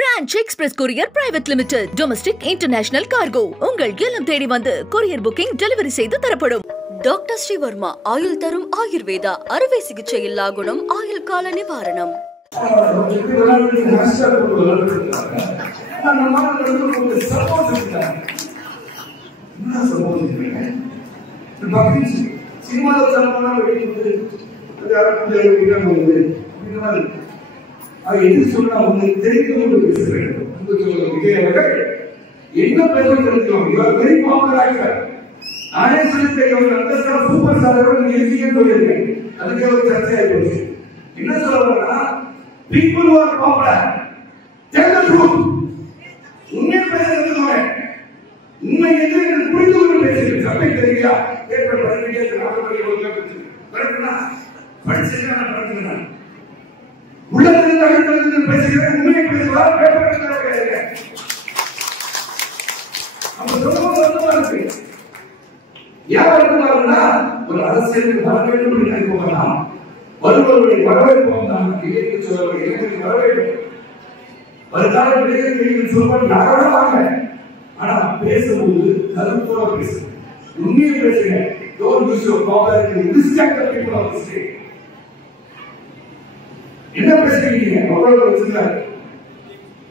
French Express Courier Private Limited. Domestic International Cargo. உங்கள் இல்லம் தேடி வந்து courier booking delivery செய்து தரப்படும். டாக்டர் ஸ்ரீவர்மா ஆயுள் தரும் ஆயுர்வேதா அறுவை சிகிச்சை இல்லா குணம் ஆயுள் கால நிவாரணம். People who are popular, tell the truth. உண்மை பேசுறதுக்கு உண்மை எது புரிந்து கொண்டு பேசுகிறேன். சபை தெரியா பேப்பர் படிக்க நாற்பது படிக்கணும்னா படிச்சுன்னா படிச்சுக்கிறேன். உள்ளத்தில் அழுத்தத்தில் பேசுகிறேன். உண்மையை பேசுவா பேப்பர் பேசுகிறேன். நம்ம சொல்லுவோம் இருக்கு. யார் இருந்தாங்கன்னா ஒரு அரசியலுக்கு வர வேண்டும் என்று நினைப்போம். வருபவர்களை வரவேற்போம் தான் இயற்கை சொல்வர்கள் இயற்கை வரவேற்போம். வருகால பிள்ளைகள் சொல்வது நகரமாக ஆனா பேசும்போது கருத்தோட பேசுங்க, உண்மையை பேசுங்க. Don't use your power to distract the people of the state. என்ன பேசுறீங்க? அவ்வளவு வச்சுருக்காரு.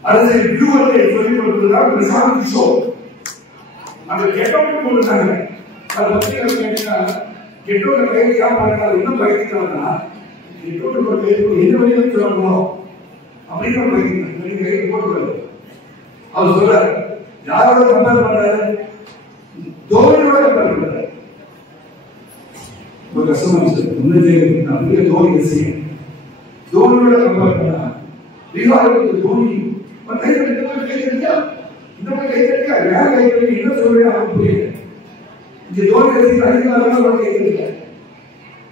அரசியல் வியூவர்களை சொல்லிக் கொடுத்ததுதான் பிரசாந்த் கிஷோர் அந்த கெட்டோட்டு போட்டுட்டாங்க. அதை பற்றி கேட்டீங்கன்னா கெட்டோட கையை காப்பாற்றால் இன்னும் பயக்கிறாங்கன்னா கெட்டோட்டு போட்டு எந்த வழியில் சொல்லணும் அப்படின்னு பயக்கிறாங்க. போட்டுருவாரு. அவர் சொல்றாரு யாரோட கம்பேர் பண்றாரு? தோனியோட கம்பேர் பண்றாரு. ஒரு கஷ்டமா உண்மையிலே தோனி ரசிகன் தோனியோட கம்பேர் பண்ணா பீகாருக்கு தோனி கை கட்டிக்கா இந்த மாதிரி கை கட்டிக்கா வேற கை கட்டி என்ன சொல்றேன் அவன் புரியல. இந்த தோனி ரசிகன் அதிகமாக கை கட்டிக்கா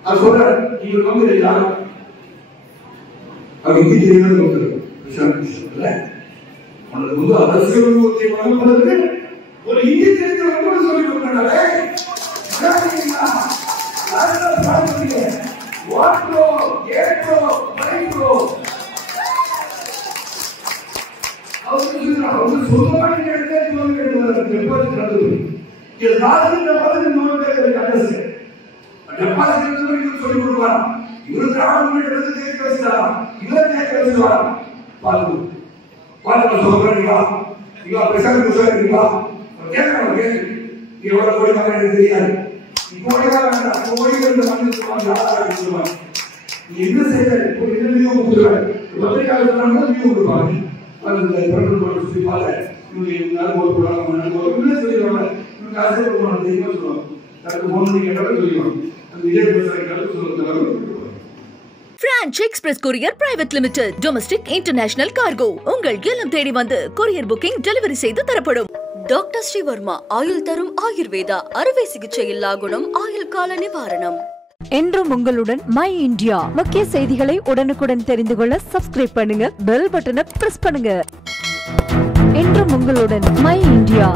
அவர் சொல்றாரு இவர் வந்து யார் அவர் இந்தி தெரியாது பிரசாந்த் கிஷோர்ல அவனுக்கு வந்து அரசியல் ஒரு இந்தி தெரிஞ்சவங்க சொல்லி கொடுத்தாங்க. சொல்லி கொடுப்பான். இவரு பாலத்தில் சொல்றீங்களா நீங்க பிரசாந்த் கிஷோர் இருக்கீங்களா கேட்கறாங்க. நீங்க எவ்வளவு கோடி மக்கள் எனக்கு தெரியாது. நீ என்ன செய்ய கொடுத்துருவாங்க French Express Courier Private Limited. Domestic International Cargo. உங்கள் இல்லம் தேடி வந்து courier booking delivery செய்து தரப்படும். டாக்டர் ஸ்ரீவர்மா ஆயுள் தரும் ஆயுர்வேதா அறுவை சிகிச்சை இல்லா குணம் ஆயுள் கால நிவாரணம். என்றும் உங்களுடன் மை இந்தியா. முக்கிய செய்திகளை உடனுக்குடன் தெரிந்து கொள்ள சப்ஸ்கிரைப் பண்ணுங்க, பெல் பட்டனை பிரஸ் பண்ணுங்க. என்றும் உங்களுடன் மை இந்தியா.